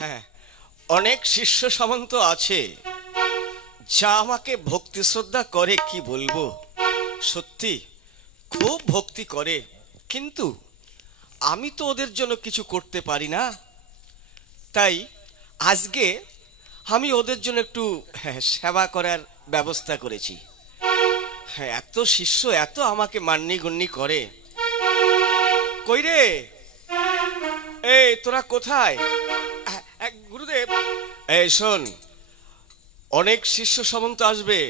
হ্যাঁ, অনেক শিষ্য সামন্ত আছে যা আমাকে ভক্তি শ্রদ্ধা করে, কি বলবো, সত্যি খুব ভক্তি করে। কিন্তু আমি তো ওদের জন্য কিছু করতে পারি না। তাই আজকে আমি ওদের জন্য একটু সেবা করার ব্যবস্থা করেছি। হ্যাঁ, এত শিষ্য এত আমাকে মান্যি গণ্যি করে। কই রে, এই তোরা কোথায়? গুরুদেব, এই শোন, অনেক শিষ্য সামন্ত আসবে,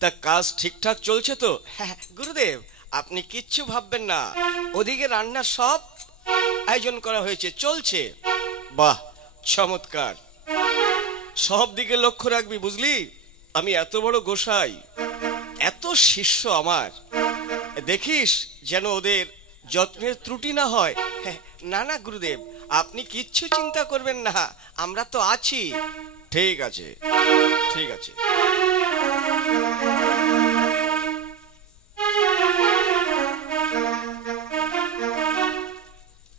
তা কাজ ঠিকঠাক চলছে তো? হ্যাঁ গুরুদেব, আপনি কিচ্ছু ভাববেন না, ওদিকে রান্নার সব আয়োজন করা হয়েছে, চলছে। বাহ, চমৎকার। সব দিকে লক্ষ্য রাখবি, বুঝলি? আমি এত বড় গোসাই, এত শিষ্য আমার, দেখিস যেন ওদের যত্নের ত্রুটি না হয়। না না গুরুদেব, আপনি কিচ্ছু চিন্তা করবেন না, আমরা তো আছি। ঠিক আছে, ঠিক আছে।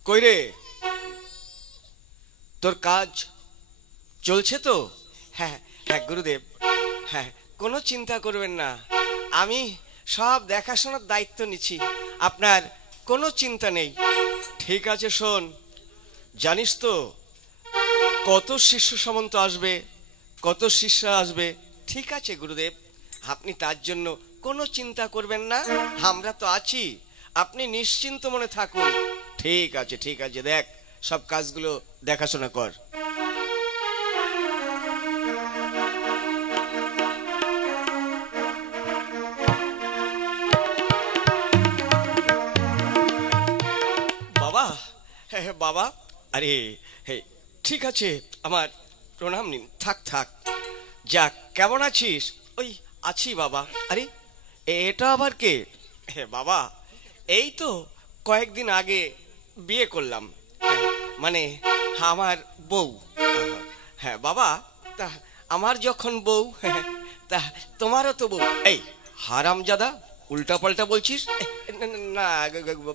কই রে, তোর কাজ চলছে তো? হ্যাঁ হ্যাঁ গুরুদেব, হ্যাঁ কোনো চিন্তা করবেন না, আমি সব দেখাশোনার দায়িত্ব নিচ্ছি, আপনার কোনো চিন্তা নেই। ঠিক আছে, শোন, জানিস তো কত শিষ্য সামন্ত আসবে, কত শিষ্য আসবে? ঠিক আছে গুরুদেব, আপনি তার জন্য কোনো চিন্তা করবেন না, আমরা তো আছি, আপনি নিশ্চিন্ত মনে থাকুন। ঠিক আছে, ঠিক আছে, দেখ সব কাজগুলো দেখাশোনা কর। বাবা, হ্যাঁ বাবা, আরে হে, ঠিক আছে, আমার প্রণাম নিন। থাক থাক, যাক, কেমন আছিস? ওই আছি বাবা। আরে এটা আবার কে? হ্যাঁ বাবা, এই তো কয়েকদিন আগে বিয়ে করলাম, মানে আমার বউ। হ্যাঁ বাবা, তা আমার যখন বউ, তা তোমারও তো বউ। এই হারামজাদা, উল্টা পাল্টা বলছিস? না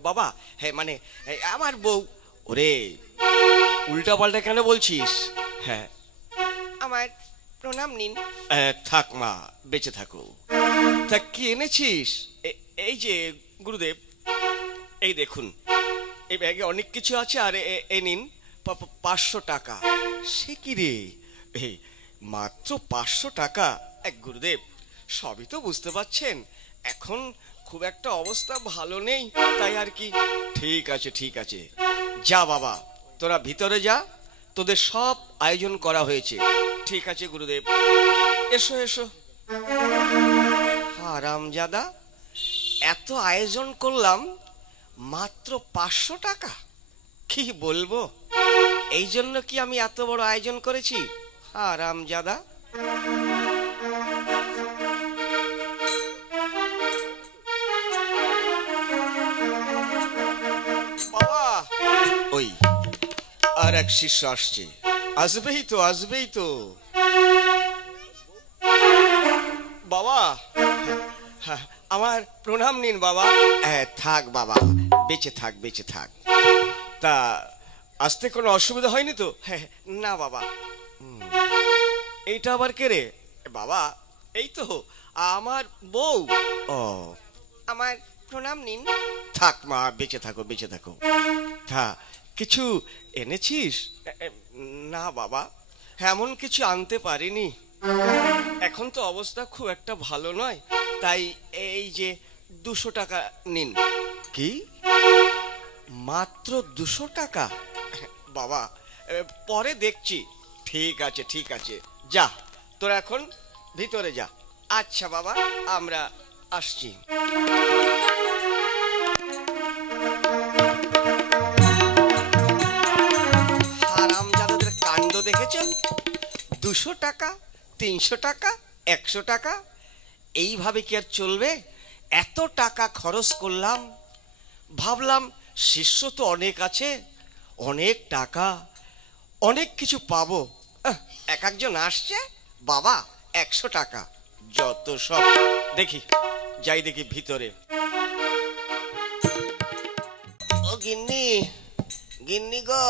বাবা, হ্যাঁ মানে আমার বউ। ওরে, উল্টা পাল্টা কেন বলছিস? হ্যাঁ, আমার প্রণাম নিন। থাক মা, বেঁচে থাকো। তা কি এনেছিস? এই যে গুরুদেব, এই দেখুন, এই ব্যাগে অনেক কিছু আছে, আর এই নিন 500 টাকা। সে কি রে, এই মাত্র 500 টাকা? এক গুরুদেব, সবই তো বুঝতে পারছেন, এখন খুব একটা অবস্থা ভালো নেই, তাই আর কি। ঠিক আছে, ঠিক আছে, যা বাবা, তোরা ভিতরে যা, তোদের সব আয়োজন করা হয়েছে। ঠিক আছে গুরুদেব, এসো এসো। হারামজাদা, এত আয়োজন করলাম, মাত্র 500 টাকা? কি বলবো, এই জন্য কি আমি এত বড় আয়োজন করেছি? হারামজাদা। বাবা, ওই আর এক শিষ্য আসছে, আসবেই তো, আসবেই তো। বাবা, হ্যাঁ, আমার প্রণাম নিন বাবা। থাক বাবা, বেঁচে থাক, বেঁচে থাক। তা আসতে কোনো অসুবিধা হয়নি তো? হ্যাঁ না বাবা। এইটা আবার কে রে? বাবা, এই তো আমার বউ। ও, আমার প্রণাম নিন। থাক মা, বেঁচে থাকো, বেঁচে থাকো। তা কিছু এনেছিস? না বাবা, এমন কিছু আনতে পারিনি, এখন তো অবস্থা খুব একটা ভালো নয়, তাই এই যে 200 টাকা নিন। কি, মাত্র 200 টাকা? বাবা, পরে দেখছি। ঠিক আছে, ঠিক আছে, যা, তোরা এখন ভিতরে যা। আচ্ছা বাবা, আমরা আসছি। হারামজাদাদের কাণ্ড দেখেছ? 200 টাকা, 300 টাকা, 100 টাকা, এইভাবে কি আর চলবে? এত টাকা খরচ করলাম, ভাবলাম শিষ্য তো অনেক আছে, অনেক টাকা, অনেক কিছু পাবো। এক একজন আসছে, বাবা 100 টাকা, যত সব। দেখি, যাই দেখি ভিতরে। ও গিন্নি, গিন্নি গো।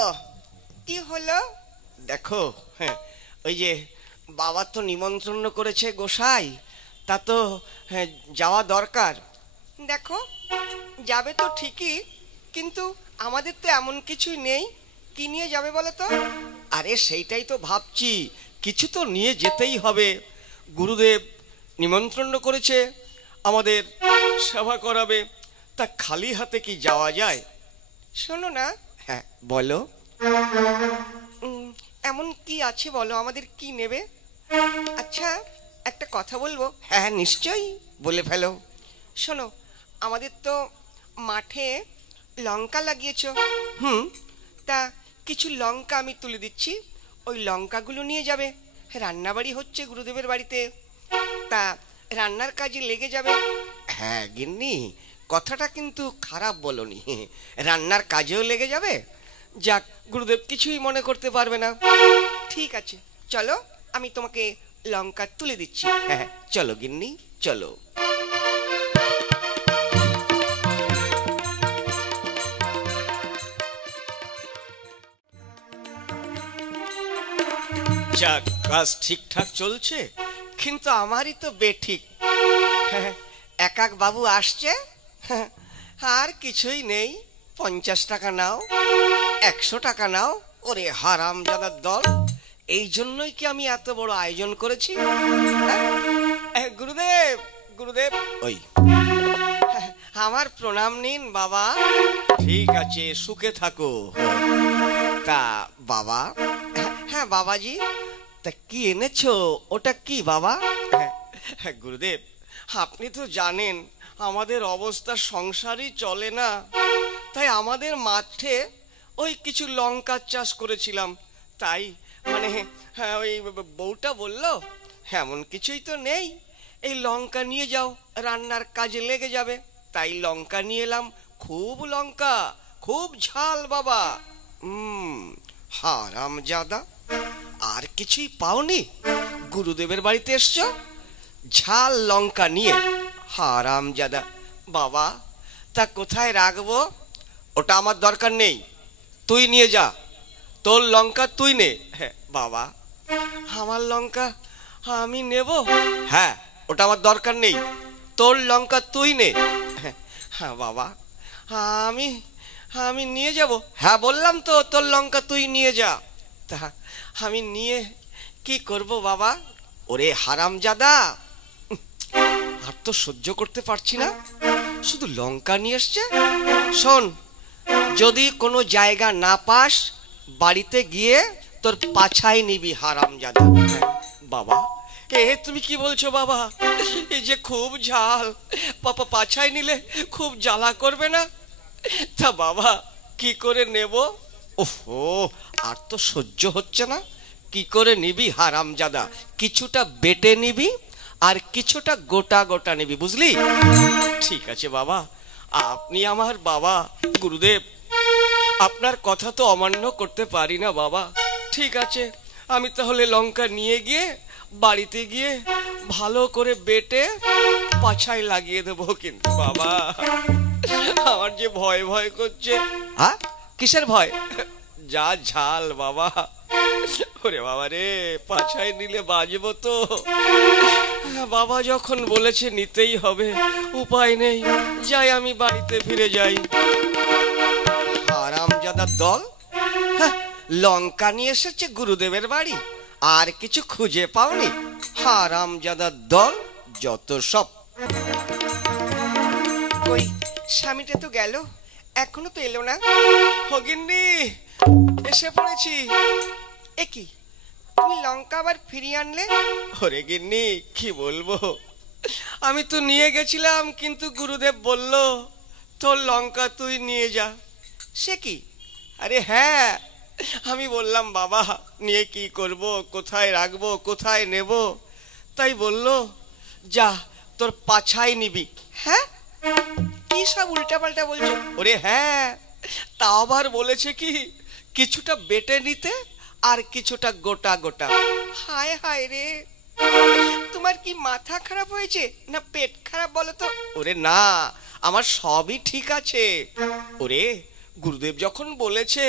কি হলো? দেখো, হ্যাঁ, ওই যে বাবা তো নিমন্ত্রণ করেছে গোসাই, তা তো হ্যাঁ যাওয়া দরকার। দেখো, যাবে তো ঠিকই, কিন্তু আমাদের তো এমন কিছুই নেই। কি নিয়ে যাবে বলো তো? আরে সেইটাই তো ভাবছি, কিছু তো নিয়ে যেতেই হবে। গুরুদেব নিমন্ত্রণ করেছে, আমাদের সেবা করাবে, তা খালি হাতে কি যাওয়া যায়? শোনো না। হ্যাঁ বলো। এমন কি আছে বলো, আমাদের কি নেবে? আচ্ছা, একটা কথা বলবো? হ্যাঁ নিশ্চয়ই, বলে ফেলো। শোনো, আমাদের তো মাঠে লঙ্কা লাগিয়েছ। হুম, তা কিছু লঙ্কা আমি তুলে দিচ্ছি, ওই লঙ্কাগুলো নিয়ে যাবে। রান্নাবাড়ি হচ্ছে গুরুদেবের বাড়িতে, তা রান্নার কাজে লেগে যাবে। হ্যাঁ গিন্নি, কথাটা কিন্তু খারাপ বলনি, রান্নার কাজেও লেগে যাবে। যাক, গুরুদেব কিছুই মনে করতে পারবে না। ঠিক আছে, চলো, আমি তোমাকে লঙ্কা তুলে দিচ্ছি। হ্যাঁ চলো গিন্নি, চলো। যাক, কাজ ঠিকঠাক চলছে, কিন্তু আমারই তো বেঠিক। এক এক বাবু আসছে, আর কিছুই নেই। 50 টাকা নাও, 100 টাকা নাও। ওরে হারামজাদার দল, এই জন্যই কি আমি এত বড় আয়োজন করেছি? গুরুদেব, গুরুদেব, ওই আমার প্রণাম নিন বাবা। ঠিক আছে, সুখে থাকো। তা বাবা, হ্যাঁ বাবাজি, তা কি এনেছো? ওটা কি বাবা? গুরুদেব, আপনি তো জানেন আমাদের অবস্থা, সংসারই চলে না, তাই আমাদের মাঠে ওই কিছু লঙ্কা চাষ করেছিলাম, তাই মানে হ্যাঁ, ওই বউটা বলল এমন কিছুই তো নেই, এই লঙ্কা নিয়ে যাও, রান্নার কাজে লেগে যাবে। তাই লঙ্কা নিয়ে এলাম, খুব লঙ্কা, খুব ঝাল বাবা। হারামজাদা, আর কিছুই পাওনি? গুরুদেবের বাড়িতে এসছো ঝাল লঙ্কা নিয়ে? হারামজাদা। বাবা, তা কোথায় রাখবো? ওটা আমার দরকার নেই, তুই নিয়ে যা, তোর লঙ্কা তুই নে। হ্যাঁ বাবা, আমার লঙ্কা আমি নেব? হ্যাঁ, ওটা আমার দরকার নেই, তোর লঙ্কা তুই নে। হ্যাঁ বাবা, আমি আমি নিয়ে যাব। হ্যাঁ বললাম তো, তোর লঙ্কা তুই নিয়ে যা। তা আমি নিয়ে কি করব বাবা? ওরে হারামজাদা, আর তো সহ্য করতে পারছি না, শুধু লঙ্কা নিয়ে এসছে। শোন, যদি কোনো জায়গা না পাস, বাড়িতে গিয়ে তোর পাছাই নিবি হারামজাদা। বাবা, তুমি কি বলছো বাবা? এই যে খুব ঝাল, পাপা পাছাই নিলে খুব জ্বালা করবে না? তা বাবা কি করে নেব? ওহো, আর তো সহ্য হচ্ছে না। কি করে নিবি হারামজাদা? কিছুটা বেটে নিবি আর কিছুটা গোটা গোটা নিবি, বুঝলি? ঠিক আছে বাবা, আপনি আমার বাবা। গুরুদেব, আপনার কথা তো অমান্য করতে পারি না বাবা। ঠিক আছে, আমি তাহলে লঙ্কা নিয়ে গিয়ে বাড়িতে গিয়ে ভালো করে বেটে পাছায় লাগিয়ে দেবো। কিন্তু বাবা, আমার যে ভয় ভয় করছে। হ্যাঁ, কিসের ভয়? যা ঝাল বাবা। ওরে বাবা রে, পাছায় নিলে বাজবো তো। বাবা যখন বলেছে নিতেই হবে, উপায় নেই, যাই আমি বাড়িতে ফিরে যাই। হারামজাদার দল, লঙ্কা নিয়ে এসেছে গুরুদেবের বাড়ি, আর কিছু খুঁজে পাওনি? হারামজাদার দল, যত সব। কই স্বামীটা তো গেল, এখনো তো এলো না। হগিন্নি, এসে পড়েছি। এ কি, তুমি লঙ্কা আবার ফিরিয়ে আনলে? ওরে গিন্নি, কি বলবো, আমি তো নিয়ে গেছিলাম, কিন্তু গুরুদেব বলল তোর লঙ্কা তুই নিয়ে যা। সে কি? আরে হ্যাঁ, আমি বললাম বাবা নিয়ে কি করব, কোথায় রাখবো, কোথায় নেব, তাই বলল যা তোর পাছাই নিবি। হ্যাঁ, কি সব উল্টাপাল্টা বলছো? ওরে হ্যাঁ, তা আবার বলেছে কি কিছুটা বেটে নিতে আর কিছুটা গোটা গোটা। হায় হায় রে, তোমার কি মাথা খারাপ হয়েছে না পেট খারাপ বলো তো? ওরে না, আমার সবই ঠিক আছে। ওরে, গুরুদেব যখন বলেছে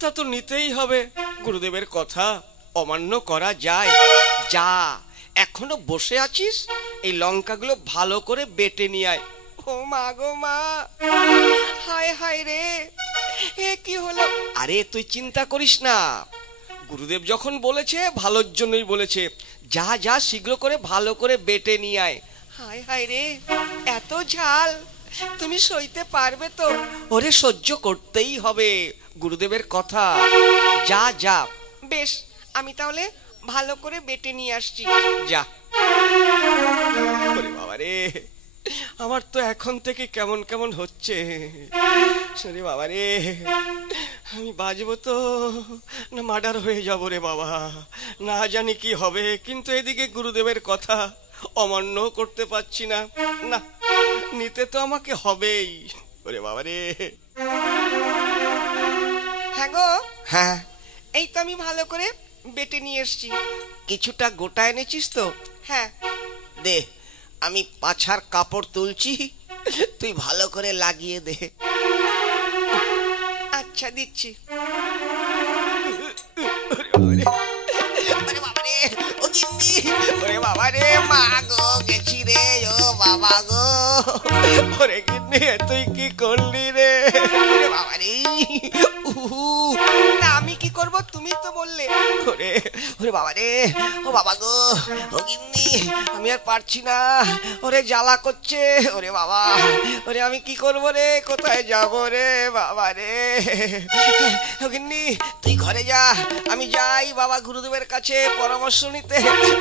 তা তো নিতেই হবে, গুরুদেবের কথা অমান্য করা যায়? যা, এখনো বসে আছিস, এই লঙ্কাগুলো ভালো করে বেটে নিয়ে আয়। ও মা গো মা, হায় হায় রে, এ কি হলো? আরে তুই চিন্তা করিস না, গুরুদেব যখন বলেছে ভালোর জন্যই বলেছে। যা যা, শীঘ্র করে ভালো করে বেটে নিয়ে আয়। হায় হায় রে, এত ঝাল তুমি সইতে পারবে তো? ওরে সহ্য করতেই হবে, গুরুদেবের কথা। যা যা। বেশ, আমি তাহলে ভালো করে বেটে নিয়ে আসছি, যা। ওরে বাবা রে, আমার তো এখন থেকে কেমন কেমন হচ্ছে। সরে বাবা রে, আমি বাজবো তো না মার্ডার হয়ে যাবো রে বাবা, না জানি কি হবে। কিন্তু এদিকে গুরুদেবের কথা অমান্য করতে পারছি না, না নিতে তো আমাকে হবেই। ওরে বাবা রে। হ্যাঁ গো, হ্যাঁ, এই তো আমি ভালো করে বেটে নিয়ে এসছি। কিছুটা গোটা এনেছিস তো? হ্যাঁ। দে, আমি পাছার কাপড় তুলছি, তুই ভালো করে লাগিয়ে দে। আচ্ছা, দিচ্ছি। ওরে বাবা রে, মা গো গেছি রে, ও বাবা গো। ওরে গিন্নি, তুই কি করলি রে? বাবা রে, আমি কি করব, তুমি তো বললে। ওরে ওরে বাবা রে, ও বাবা গো, ও গিন্নি, আমি আর পারছি না, ওরে জ্বালা করছে। ওরে বাবা, ওরে আমি কি করব রে, কোথায় যাব রে বাবা রে। ও গিন্নি, তুই ঘরে যা, আমি যাই বাবা গুরুদেবের কাছে পরামর্শ নিতে।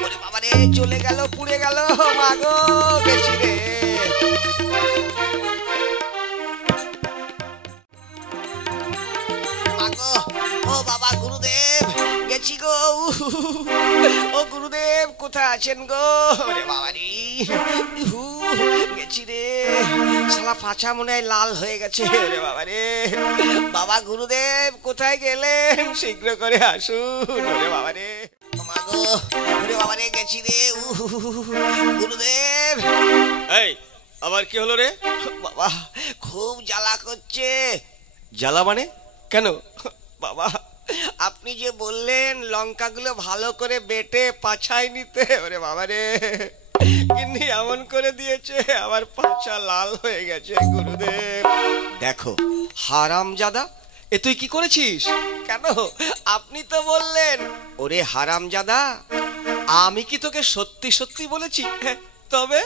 ওরে বাবা রে, চলে গেল, পুড়ে গেল, মা গো গেছি রে। ও বাবা গুরুদেব, গেছি গো। ও গুরুদেব, কোথায় আছেন গো? ওরে বাবা রে, গেছি রে। শালা পাছা মনে হয় লাল হয়ে গেছে। ওরে বাবা রে, বাবা গুরুদেব কোথায় গেলেন? শীঘ্র করে আসুন। ওরে বাবা রে, মা গো, ওরে বাবা রে, গেছি রে। গুরুদেব। এই, আবার কি হলো রে? বাবা খুব জ্বালা করছে। জ্বালা মানে? কেন বাবা? আপনি যে বললেন লঙ্কাগুলো ভালো করে বেটে পাছায় নিতে। ওরে বাবা রে, কিন্তু এমন করে দিয়েছে আমার পাছা লাল হয়ে গেছে গুরুদেব। দেখো হারামজাদা, এ তুই কি করেছিস? কেন? আপনি তো বললেন। ওরে হারামজাদা, আমি কি তোকে সত্যি সত্যি বলেছি? তবে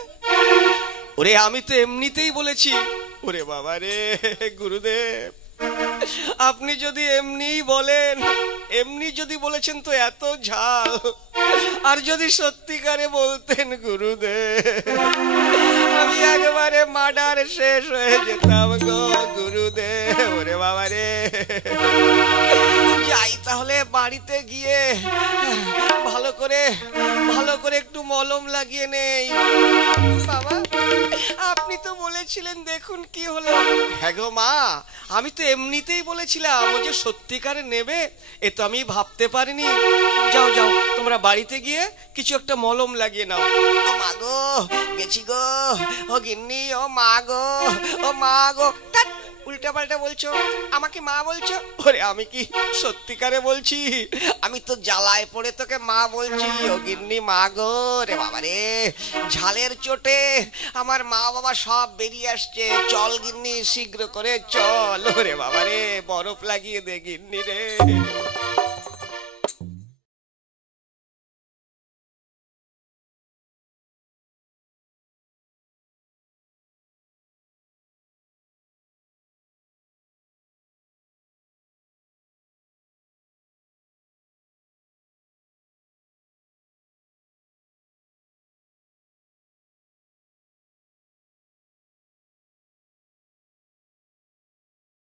ওরে আমি তো এমনিতেই বলেছি। ওরে বাবা রে গুরুদেব, আপনি যদি এমনি বলেন, এমনি যদি বলেছেন তো এত ঝাল, আর যদি সত্যিকারে বলতেন গুরুদেব, আমি একেবারে মার্ডার শেষ হয়ে যেতাম গো গুরুদেব। ওরে বাবা রে, যাই তাহলে বাড়িতে গিয়ে ভালো করে একটু মলম লাগিয়ে নেই। বাবা আপনি তো বলেছিলেন, দেখুন কি হলো। হ্যাঁ গো মা, আমি তো এমনিতেই বলেছিলাম, ও যে সত্যিকারে নেবে এ তো আমি ভাবতে পারিনি। যাও যাও, তোমরা বাড়িতে গিয়ে কিছু একটা মলম লাগিয়ে নাও। ও মা গো, গেছি গো। ও গিন্নি, ও মা গো, ও মা গো। উল্টা পাল্টা বলছো, আমাকে মা বলছো? ওরে আমি কি সত্যিকারে বলছি? আমি তো জ্বালায় পড়ে তোকে মা বলছি। ও গিন্নি, মা গো। রে বাবা রে, ঝালের চোটে আমার মা বাবা সব বেরিয়ে আসছে। চল গিন্নি, শীঘ্র করে চল। ওরে বাবা রে, বরফ লাগিয়ে দে গিন্নি রে।